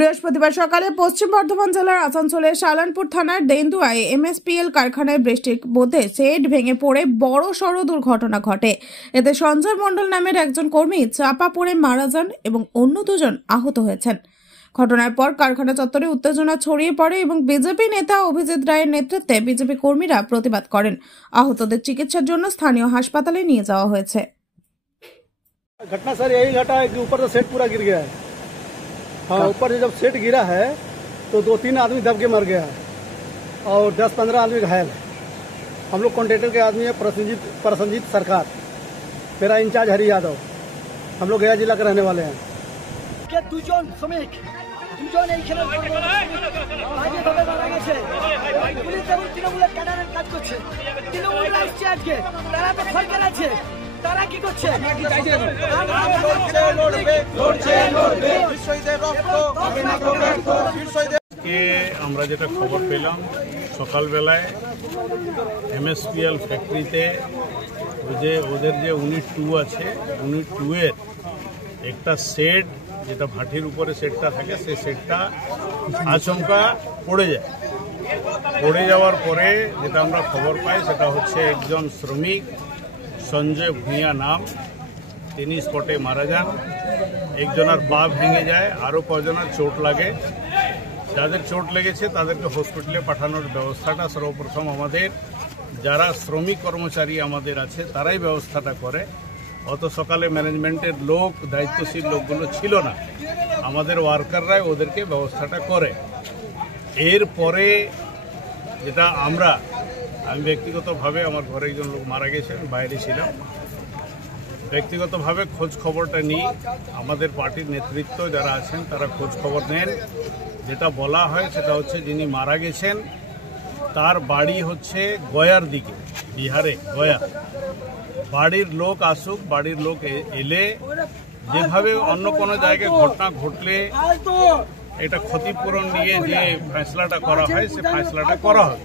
বৃহস্পতিবার সকালে পশ্চিম বর্ধমান জেলার আসানসোলের শালানপুর থানার দেন্দুয়ায় এমএসপিএল কারখানায় বৃষ্টির মধ্যে শেড ভেঙে পড়ে বড় সড় দুর্ঘটনা ঘটে। এতে সঞ্জয় মণ্ডল নামের একজন কর্মী চাপা পড়ে মারা যান এবং অন্য দুজন আহত হয়েছেন। ঘটনার পর কারখানা চত্বরে উত্তেজনা ছড়িয়ে পড়ে এবং বিজেপি নেতা অভিজিৎ রায়ের নেতৃত্বে বিজেপি কর্মীরা প্রতিবাদ করেন। আহতদের চিকিৎসার জন্য স্থানীয় হাসপাতালে নিয়ে যাওয়া হয়েছে। घटना सर यही घटा है कि ऊपर से सेट पूरा गिर गया है। हाँ, ऊपर से जब सेट गिरा है तो 2-3 आदमी दब के मर गया है और 10-15 आदमी घायल है। हम लोग कॉन्ट्रेक्टर के आदमी है प्रसन्नजीत सरकार, मेरा इंचार्ज हरी यादव, हम लोग गया जिला के रहने वाले हैं। দুজন শ্রমিক দুজন এইখানে বাজেভাবে মারা গেছে। পুলিশ এবং তৃণমূলের ক্যাডারের কাজ করছে। তৃণমূল আসছে আজকে, তারা তো সরকার আছে, তারা কি করছে? আমরা যেটা খবর পেলাম সকালবেলায় এমএসপিএল ফ্যাক্টরিতে ওদের যে ইউনিট 2 আছে, ইউনিট 2 এর একটা শেড, যেটা ভাটির উপরে শেডটা থাকে, সেই শেডটা আচমকা পড়ে যায়। পড়ে যাওয়ার পরে যেটা আমরা খবর পাই সেটা হচ্ছে একজন শ্রমিক সঞ্জয় ভূঁইয়া নাম, তিনি স্পটে মারা যান। একজনের পা ভেঙে যায়, আরও কজনের চোট লাগে। যাদের চোট লেগেছে তাদেরকে হসপিটালে পাঠানোর ব্যবস্থাটা সর্বপ্রথম আমাদের যারা শ্রমিক কর্মচারী আমাদের আছে তারাই ব্যবস্থাটা করে। অত সকালে ম্যানেজমেন্টের লোক, দায়িত্বশীল লোকগুলো ছিল না, আমাদের ওয়ার্কাররাই ওদেরকে ব্যবস্থাটা করে। এরপরে যেটা আমি ব্যক্তিগতভাবে, আমার ঘরে একজন লোক মারা গেছেন, বাইরে ছিলাম, ব্যক্তিগতভাবে খোঁজ খবরটা নিই। আমাদের পার্টির নেতৃত্ব যারা আছেন তারা খোঁজ খবর নেন। যেটা বলা হয় সেটা হচ্ছে যিনি মারা গেছেন তার বাড়ি হচ্ছে গয়ার দিকে, বিহারে গয়া। বাড়ির লোক আসুক, বাড়ির লোক এলে যেভাবে অন্য কোনো জায়গায় ঘটনা ঘটলে এটা ক্ষতিপূরণ নিয়ে যে ফয়সলাটা করা হয় সে ফয়সলাটা করা হবে।